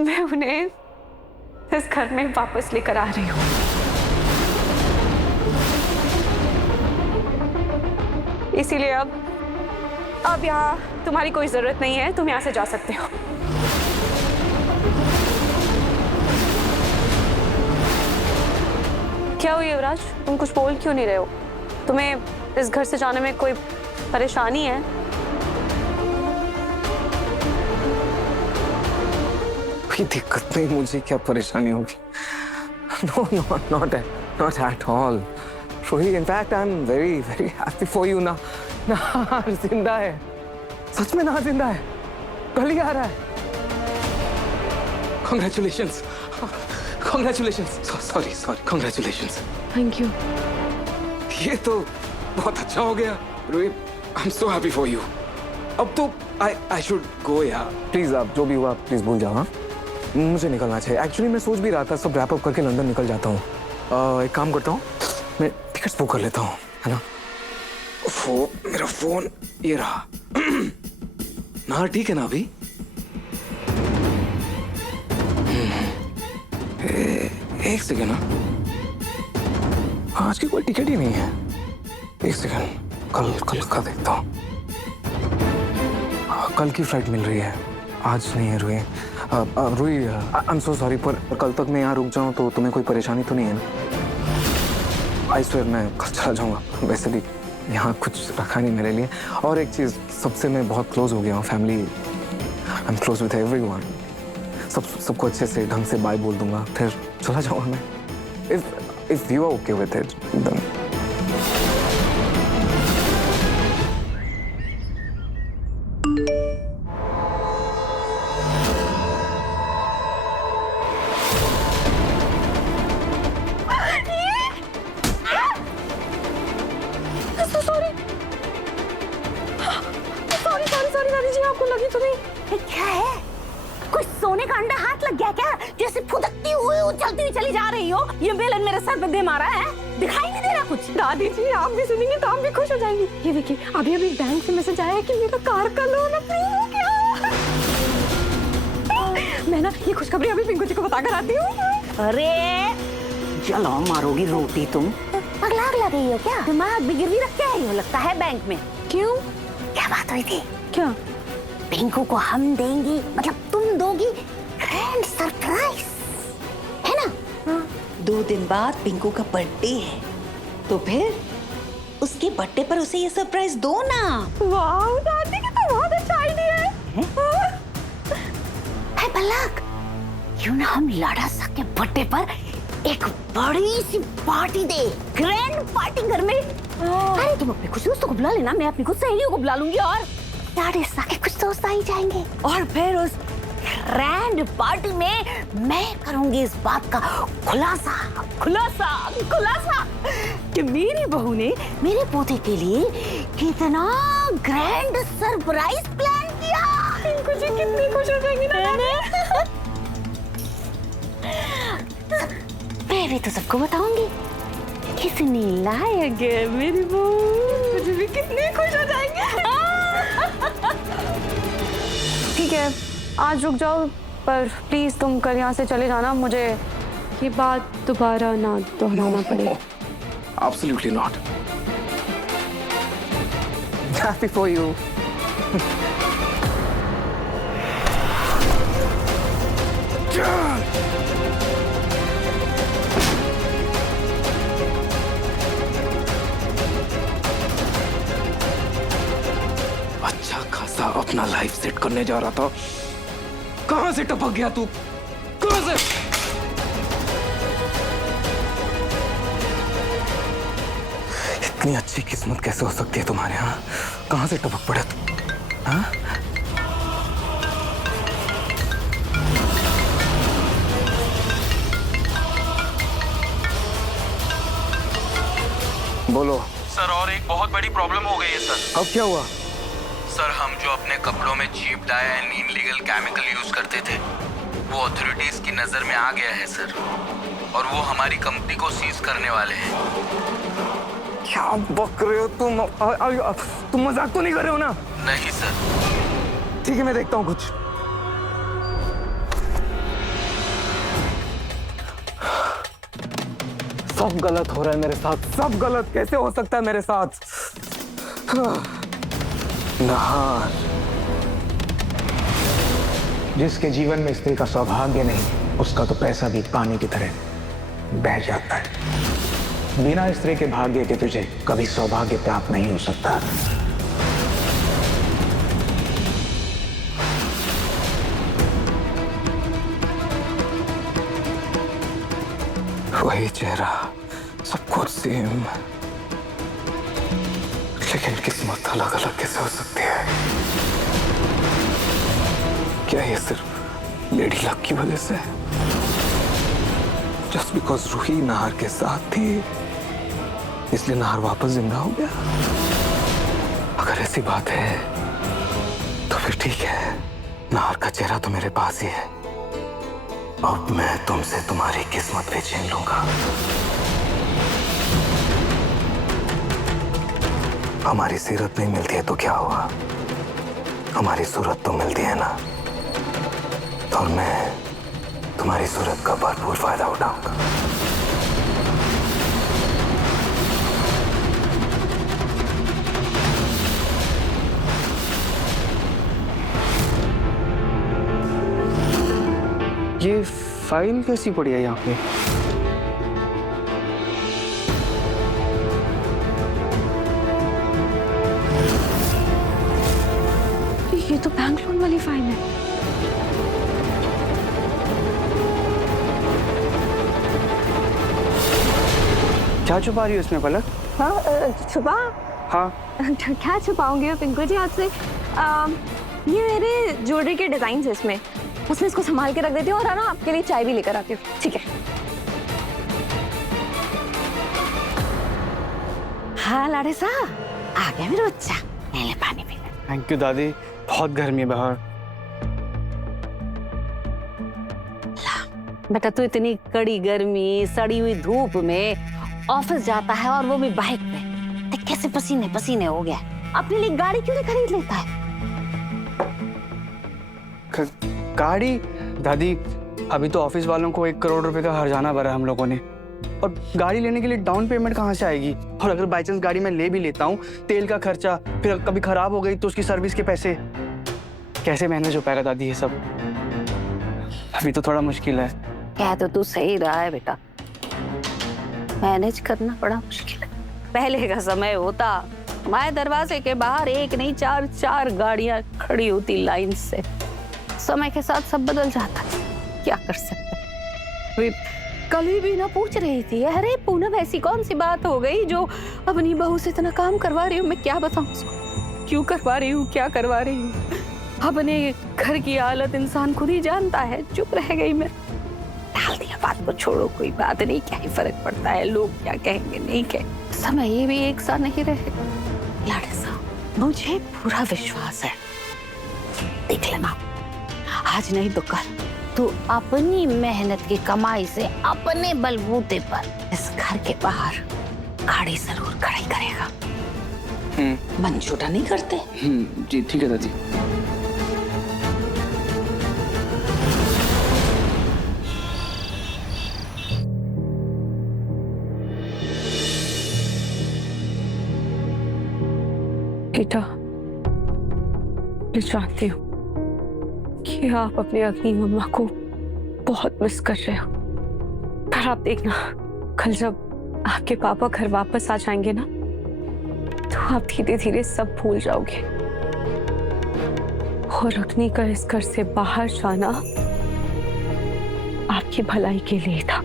मैं उन्हें इस घर में वापस लेकर आ रही हूँ। इसीलिए अब यहाँ तुम्हारी कोई जरूरत नहीं है, तुम यहाँ से जा सकते हो। क्या हुआ युवराज, तुम कुछ बोल क्यों नहीं रहे हो? तुम्हें इस घर से जाने में कोई परेशानी है? कोई दिक्कत नहीं, मुझे क्या परेशानी होगी? No, not at all. रोही, in fact, I'm very, very happy for you ना। नार जिंदा है, सच में नार जिंदा है, कल ही आ रहा है। Congratulations, sorry, congratulations। Thank you. ये तो बहुत अच्छा हो गया Rohit, I'm so happy for you। अब तो I should go यार। प्लीज आप जो भी हुआ प्लीज भूल जाओ। हाँ, मुझे निकलना चाहिए। एक्चुअली मैं सोच भी रहा था सब रैप अप करके लंदन निकल जाता हूँ। एक काम करता हूँ, मैं टिकट्स बुक कर लेता हूँ, है ना? मेरा फोन ये रहा। ना ठीक है ना अभी? एक सेकेंड ना, आज की कोई टिकट ही नहीं है। एक सेकेंड, कल का देखता हूँ। कल की फ्लाइट मिल रही है, आज नहीं है रुई। रुई, आई एम सो सॉरी, पर कल तक मैं यहाँ रुक जाऊँ तो तुम्हें कोई परेशानी तो नहीं है ना? आई स्वेयर मैं कल चला जाऊँगा। वैसे भी यहाँ कुछ रखा नहीं मेरे लिए। और एक चीज़, सबसे मैं बहुत क्लोज हो गया हूँ, family, I am close with everyone. सबको अच्छे से ढंग से बाय बोल दूंगा, फिर चला जाऊँगा मैं। If you are okay with it then. Sorry दादी जी, आपको लगी तुम्हें? क्या है? कोई सोने का अंडा हाथ लग गया क्या? जैसे फुदकती हुई उछलती हुई चली जा रही हो। ये बेलन मेरे सर पे दे मारा है, दिखाई नहीं दे रहा कुछ। दादी जी, आप भी सुनेंगे तो आप भी खुश हो जाएंगी। ये देखिए, अभी बैंक से मैसेज आया है कि मेरा कार का लोन अप्रूव हो गया। मैं ना ये खुशखबरी अभी पिंकू जी को बताकर आती हूँ। अरे जला मारोगी रोटी तुम। पगला गई हो क्या? दिमाग भी गिरवी रख के आई हो लगता है बैंक में। क्यों? क्या बात हुई थी? क्या? पिंकू को हम देंगी, मतलब तुम दोगी ग्रैंड सरप्राइज, है ना? हाँ। 2 दिन बाद पिंकू का बर्थडे है, तो फिर उसके बर्थडे पर उसे ये सरप्राइज दो ना। वाह दादी, की तो बहुत अच्छा आइडिया है। पलक, क्यों ना हम लाडा सा के बर्थडे पर एक बड़ी सी पार्टी दे, ग्रैंड पार्टी घर में। अरे तुम अपने कुछ दोस्तों को बुला लेना, मैं अपनी कुछ सहेलियों को बुला लूंगी और लाडे सा के कुछ दोस्त आ ही जाएंगे। और फिर उस ग्रैंड पार्टी में मैं करूंगी इस बात का खुलासा कि मेरी बहू ने मेरे पोते के लिए कितना ग्रैंड सरप्राइज प्लान किया। पिंकू जी कितनी खुश हो जाएंगी ना। मैं भी तो सबको बताऊंगी कितनी लायक है मेरी बहू। मुझे भी कितने खुश हो जाएंगे। ठीक है, आज रुक जाओ, पर प्लीज तुम कल यहाँ से चले जाना। मुझे ये बात दोबारा ना दोहराना पड़े। Absolutely not. Happy for you. अच्छा खासा अपना लाइफ सेट करने जा रहा था, कहां से टपक गया तू? कहां से? इतनी अच्छी किस्मत कैसे हो सकती है तुम्हारे यहाँ? कहां से टपक पड़े तुम? हाँ? बोलो सर, और एक बहुत बड़ी प्रॉब्लम हो गई है सर। अब क्या हुआ? सर, हम जो अपने कपड़ों में cheap dye and illegal chemical use करते थे, वो अथॉरिटीज की नजर में आ गया है सर, और वो हमारी कंपनी को सीज करने वाले हैं। क्या बक रहे हो तुम? तुम मजाक तो नहीं कर रहे हो ना? नहीं सर। ठीक है, मैं देखता हूँ कुछ। सब गलत हो रहा है मेरे साथ, सब गलत कैसे हो सकता है मेरे साथ? नाहर, जिसके जीवन में स्त्री का सौभाग्य नहीं, उसका तो पैसा भी पानी की तरह बह जाता है। बिना स्त्री के भाग्य के तुझे कभी सौभाग्य प्राप्त नहीं हो सकता। वही चेहरा, सब कुछ सेम, लेकिन किस्मत अलग अलग कैसे हो सकती है? क्या ये सिर्फ लेडी लक की वजह से? जस्ट बिकॉज रूही नाहर के साथ थी इसलिए नाहर वापस जिंदा हो गया? अगर ऐसी बात है तो फिर ठीक है, नाहर का चेहरा तो मेरे पास ही है। अब मैं तुमसे तुम्हारी किस्मत भी छीन लूंगा। हमारी सीरत नहीं मिलती है तो क्या हुआ, हमारी सूरत तो मिलती है ना, और मैं तुम्हारी सूरत का भरपूर फायदा उठाऊंगा। ये फाइल कैसी पड़ी है यहाँ पे? ये तो बैंक लोन वाली फाइल है। क्या छुपा रही हो इसमें पलक? हाँ छुपा? हाँ, क्या छुपाऊंगी पिंकू जी आपसे? ये मेरे ज्वेलरी के डिजाइन है इसमें, उसमें इसको संभाल के रख देती हूँ और ना आपके लिए चाय भी लेकर आती हूँ, ठीक है? हाँ लाड़े सा, आ गया मेरा बच्चा, ले पानी पी ले। थैंक यू दादी, बहुत गर्मी है बाहर। बेटा तू इतनी कड़ी गर्मी सड़ी हुई धूप में ऑफिस जाता है और वो भी बाइक पे, देख कैसे पसीने पसीने हो गया। अपने लिए गाड़ी क्यों नहीं खरीद लेता है? गाड़ी? दादी अभी तो ऑफिस वालों को 1 करोड़ रुपए का हर्जाना भरा हम लोगों ने, और गाड़ी लेने के लिए डाउन पेमेंट कहाँ से आएगी? और अगर बाई चांस गाड़ी मैं ले भी लेता हूँ, तेल का खर्चा, फिर कभी खराब हो गई तो उसकी सर्विस के पैसे, कैसे मैनेज हो पाएगा दादी ये सब? अभी तो थोड़ा मुश्किल है। क्या तो तू सही रहा है बेटा, मैनेज करना बड़ा मुश्किल है। पहले का समय होता हमारे दरवाजे के बाहर एक नहीं 4 गाड़ियां खड़ी होती लाइन से। समय के साथ सब बदल जाता है, क्या कर सकते। कल भी ना पूछ रही थी, अरे पूनम ऐसी कौन सी बात हो गई जो अपनी बहू से इतना काम करवा रही हूँ? मैं क्या बताऊँ उसको, क्यों करवा रही हूँ, क्या करवा रही हूँ? अपने घर की हालत इंसान खुद ही जानता है। चुप रह गई मैं, डाल दिया बात को, छोड़ो कोई बात नहीं, क्या ही फर्क पड़ता है, लोग क्या कहेंगे नहीं कहेंगे, समय ये भी एक साथ नहीं रहेगा। लाड़े साहब मुझे पूरा विश्वास है, देख लेना आज नहीं तो कल तू अपनी मेहनत की कमाई से अपने बलबूते पर इस घर के बाहर गाड़ी जरूर खड़ी करेगा। मन छोटा नहीं करते। जी ठीक है दादी। बेटा मैं चाहती हूँ कि आप अपने अग्नि मम्मा को बहुत मिस कर रहे हो, पर आप देखना कल जब आपके पापा घर वापस आ जाएंगे ना, तो आप धीरे धीरे सब भूल जाओगे। और अग्नि का इस घर से बाहर जाना आपकी भलाई के लिए था।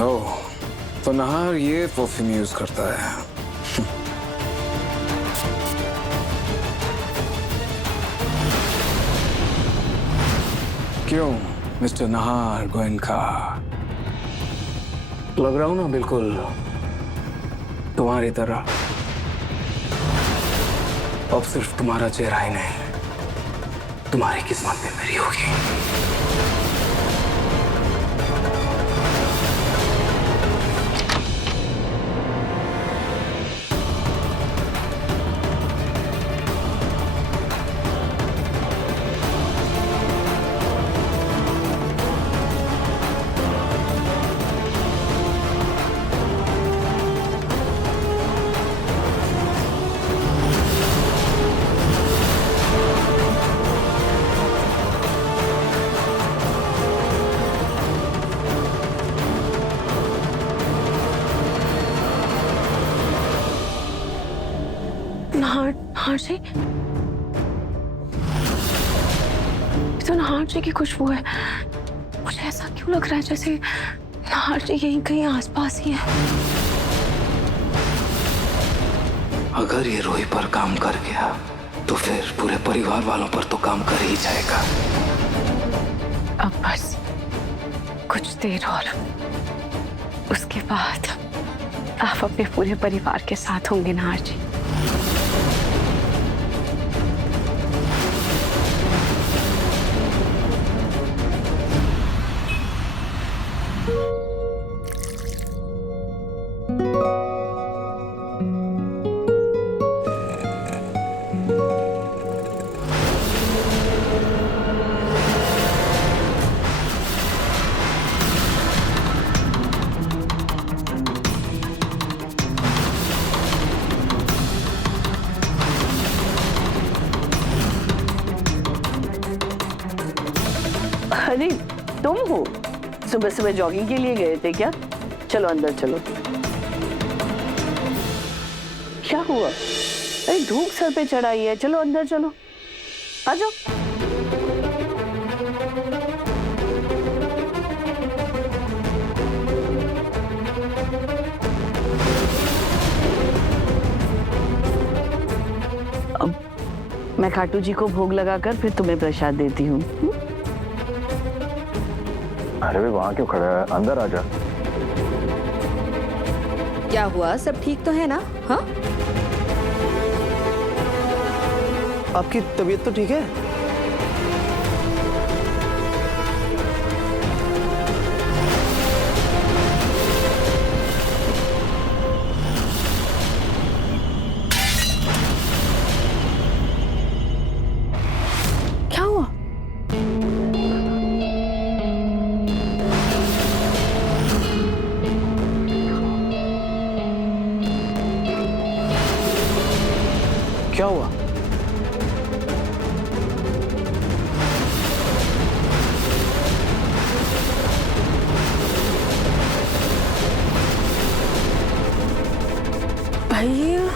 ओह, तो नहार ये परफ्यूम यूज करता है। क्यों मिस्टर नहार गोयनका, लग रहा हूं ना बिल्कुल तुम्हारी तरह। अब सिर्फ तुम्हारा चेहरा ही नहीं, तुम्हारी किस्मत भी मेरी होगी। नहार जी, तो नहार जी की खुशबू है। मुझे ऐसा क्यों लग रहा है जैसे नहार जी यहीं कहीं आसपास ही है। अगर ये रूही पर काम कर गया तो फिर पूरे परिवार वालों पर तो काम कर ही जाएगा। अब बस कुछ देर और, उसके बाद आप अपने पूरे परिवार के साथ होंगे नहार जी। अरे तुम हो, सुबह सुबह जॉगिंग के लिए गए थे क्या? चलो अंदर चलो। क्या हुआ? अरे धूप सर पे चढ़ाई है, चलो अंदर चलो, आ जाओ। अब मैं खाटू जी को भोग लगाकर फिर तुम्हें प्रसाद देती हूँ। अरे भाई वहां क्यों खड़ा है, अंदर आ जा। क्या हुआ, सब ठीक तो है ना? हाँ, आपकी तबीयत तो ठीक है? क्या हुआ? क्या हुआ? भैया,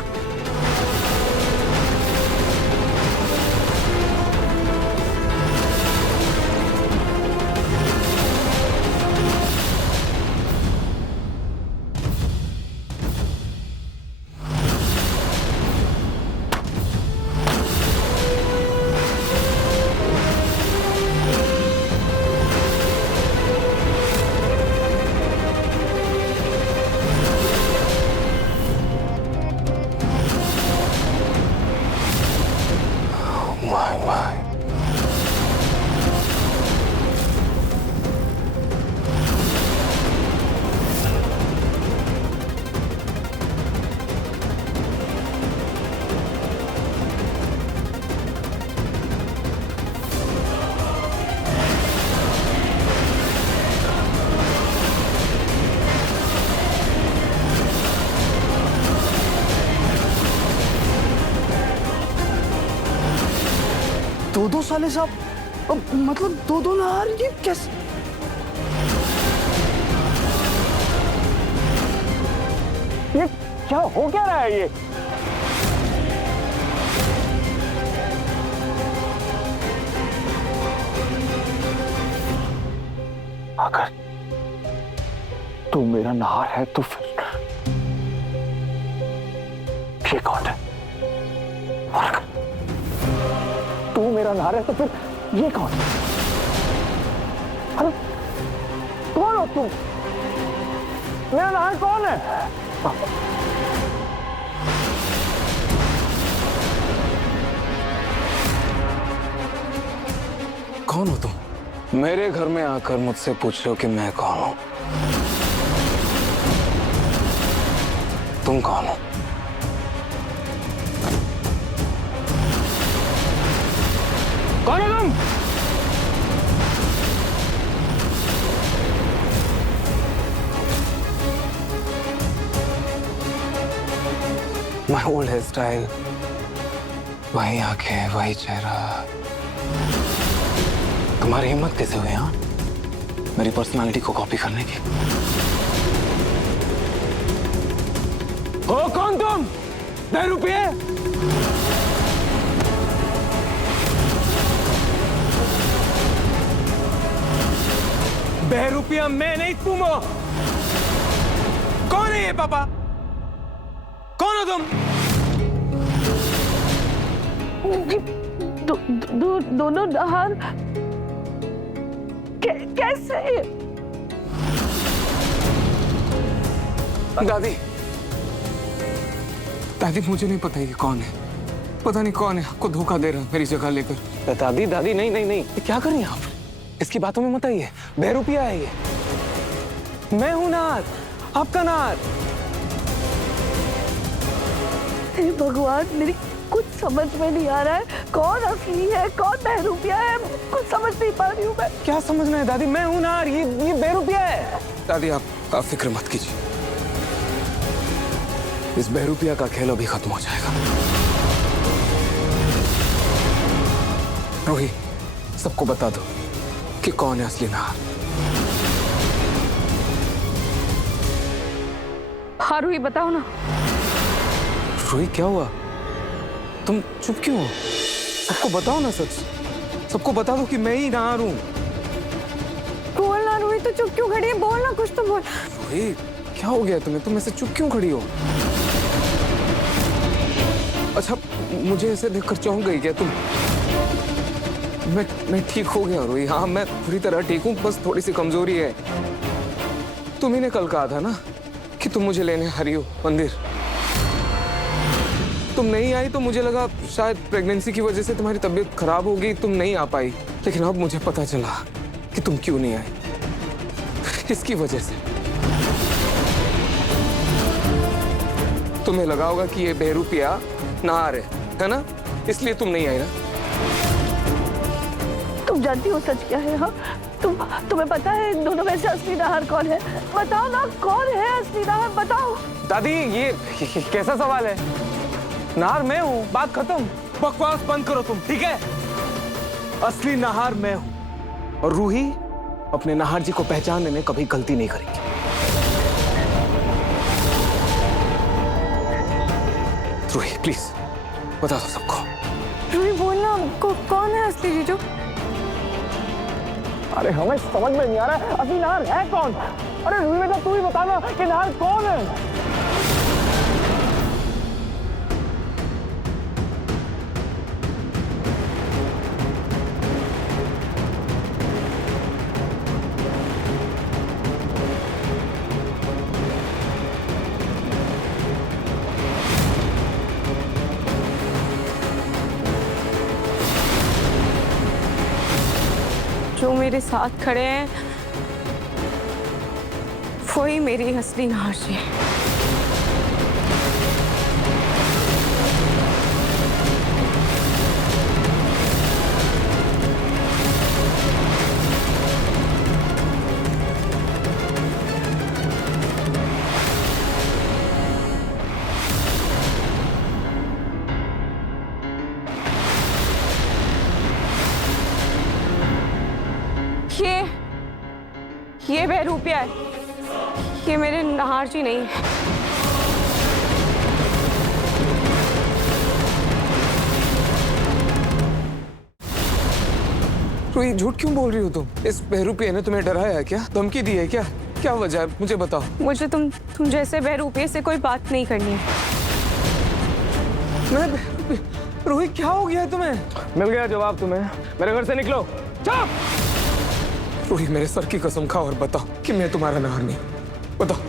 माय माय, दो साले साहब, मतलब दो नहार जी कैसे? ये क्या हो क्या रहा है ये? तू मेरा नहार है तो फिर ये कौन है? और अगर तू मेरा नहार है तो फिर ये कौन है? अरे कौन हो तुम? मेरा नहार कौन है? कौन हो तुम? मेरे घर में आकर मुझसे पूछ रहे हो कि मैं कौन हूं? तुम कौन हो? कौन हो तुम? माय ओल्ड हेयर स्टाइल, वही आंखें, वही चेहरा। तुम्हारी हिम्मत कैसे हुई हाँ मेरी पर्सनालिटी को कॉपी करने की? हो कौन तुम? 10 रुपये? ₹10 मैं नहीं, तुम हो। कौन है ये पापा? कौन हो तुम? दोनों नहार कैसे? दादी, दादी मुझे नहीं पता ये कौन है। पता नहीं कौन है आपको धोखा दे रहा है मेरी जगह लेकर। दादी दादी नहीं नहीं नहीं, ये क्या कर रही हैं आप? इसकी बातों में मत आइए। ₹10 है ये। मैं हूं नार, आपका नार। हे भगवान, मेरी कुछ समझ में नहीं आ रहा है। कौन असली है, कौन ₹10 है, कुछ समझ नहीं पा रही हूँ मैं। क्या समझना है दादी? मैं हूं नार, ये ₹10 है। दादी आप फिक्र मत कीजिए, इस ₹10 का खेल अभी खत्म हो जाएगा। रोही, सबको बता दो कि कौन है असली नार। हाँ रूही, बताओ ना। रोही क्या हुआ? तुम चुप क्यों हो? सबको बताओ ना सच। सबको बता दो कि मैं ही नार हूं। बोलना रूही, तो चुप क्यों खड़ी है? बोलना, कुछ तो बोल। रोही क्या हो गया तुम्हें? तुम ऐसे चुप क्यों खड़ी हो? अच्छा, मुझे ऐसे देखकर चौंक गई क्या तुम? मैं ठीक हो गया रोही। हाँ मैं पूरी तरह ठीक हूँ, बस थोड़ी सी कमजोरी है। तुम्ही ने कल कहा था ना कि तुम मुझे लेने आ रही हो मंदिर। तुम नहीं आई तो मुझे लगा शायद प्रेगनेंसी की वजह से तुम्हारी तबीयत खराब हो गई, तुम नहीं आ पाई। लेकिन अब मुझे पता चला कि तुम क्यों नहीं आई। इसकी वजह से तुम्हें लगा होगा कि ये ₹10 नार है ना? इसलिए तुम नहीं आई ना? तुम जानती हो सच क्या है? हाँ, तुम्हें पता है इन दोनों में से असली नाहर कौन है? बताओ ना, कौन है असली नाहर? बताओ। दादी ये कैसा सवाल है? नाहर मैं हूँ, बात खत्म। बकवास बंद करो तुम, ठीक है? असली नाहर मैं हूँ और रूही अपने नाहर जी को पहचानने में कभी गलती नहीं करेगी। रूही प्लीज बता दो सबको। रूही बोलना, कौन है असली जीजू? अरे हमें समझ में नहीं आ रहा है असली नाहर है कौन? अरे रूही बेटा तू ही बताना कि नाहर कौन है? जो मेरे साथ खड़े हैं वही मेरी असली नाहर जी है। ये ₹10 है, ये मेरे नाहर जी नहीं है। रूही झूठ क्यों बोल रही हो तुम? इस ₹10 ने तुम्हें डराया है क्या? धमकी दी है क्या? क्या वजह है, मुझे बताओ। मुझे तुम जैसे बहरूपिये से कोई बात नहीं करनी है। मैं रोहित, क्या हो गया है तुम्हें? मिल गया जवाब तुम्हें। मेरे घर से निकलो। चुप! रोहित, मेरे सर की कसम खाओ और बताओ कि मैं तुम्हारा नार नहीं। बताओ।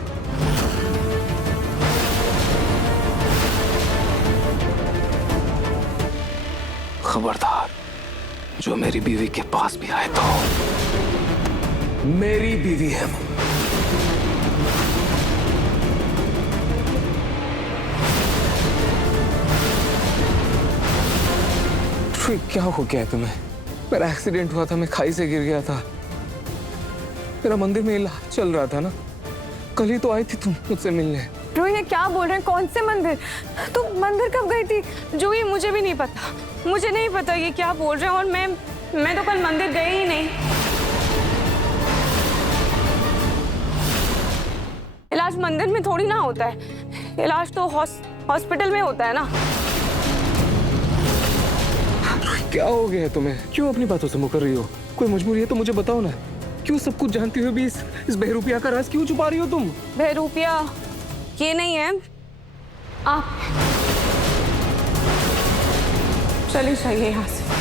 खबरदार, जो मेरी बीवी के पास भी आए तो मेरी बीवी है वो। क्या हो गया है तुम्हें? मेरा एक्सीडेंट हुआ था, मैं खाई से गिर गया था। मेरा मंदिर में इलाज चल रहा था ना। कल ही तो आई थी तुम मुझसे मिलने। रोहित, ये क्या बोल रहे हैं? कौन से मंदिर? तुम मंदिर कब गई थी? जो ये मुझे भी नहीं पता, मुझे नहीं पता ये क्या बोल रहे हैं। और मैं तो कल मंदिर गई ही नहीं। इलाज मंदिर में थोड़ी ना होता है, इलाज तो हॉस्पिटल में होता है ना। क्या हो गया है तुम्हें? क्यों अपनी बातों से मुकर रही हो? कोई मजबूरी है तो मुझे बताओ ना। क्यों सब कुछ जानती हुए भी इस बहरूपिया का राज क्यों छुपा रही हो तुम? बहरूपिया ये नहीं है, आप चलिए जाइए यहाँ से।